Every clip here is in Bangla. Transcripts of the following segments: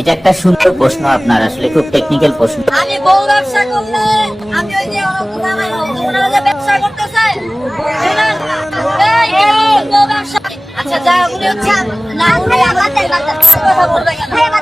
এটা একটা সুন্দর প্রশ্ন আপনার, আসলে খুব টেকনিক্যাল প্রশ্ন। আমি বউ ব্যবসা করলে আমি ওই যে ওনারা যে ব্যবসা করতেছে শুনেন, এই বউ ব্যবসা। আচ্ছা যা উনি হচ্ছে না উনি আমাদের কথা বলবে কেন?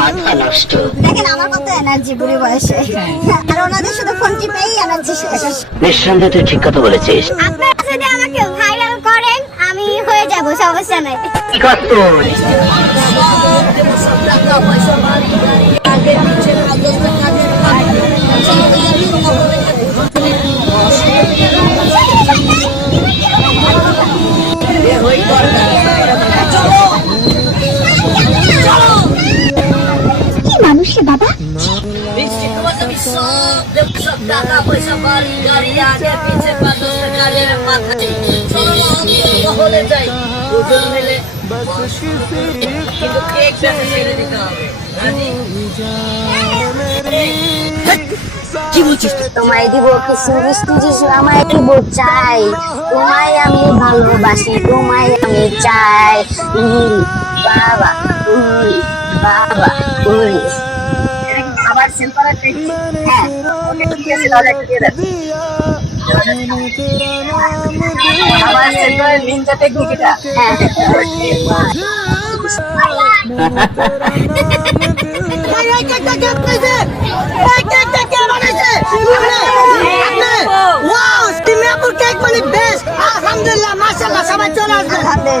মাথা নষ্ট। দেখেন আমার কত এনার্জি বুড়ি বয়সে, আর ওনাদের শুধু ফোন টিপেই এনার্জি শেষ। নিঃসন্দেহে তুই ঠিক কথা বলেছিস। আপনারা যদি আমাকে ভাইরাল করেন আমি হয়ে যাব, সমস্যা নাই। কি করত? কি মানুষ রে বাবা? টাকা পয়সা বাড়ি গাড়ি আগে পিছে পাঁচটা গাড়ির মাথায় চলো যাই দুজন মিলে কিন্তু কেক ছেড়ে দিতে হবে। কি বলছিস? তোমায় দিব কিছু মিষ্টি কিছু, আমায় দিব চাই, তোমায় আমি ভালোবাসি, তোমায় আমি চাই। বাবা বাবা আবার সেল করার হ্যাঁ আবার সেল করার নিনজা টেকনিক এটা। আলহামদুলিল্লাহ মাশাআল্লাহ সবাই চলে আসবেন।